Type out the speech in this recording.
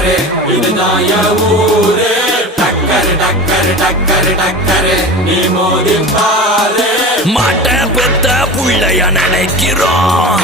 டக்கரு இதுதான் என் ஊரு டக்கரு டக்கரு டக்கரு டக்கரு நீ மோதி பாரு மாட்ட பெத்த புள்ளைய நினைக்கிறோம்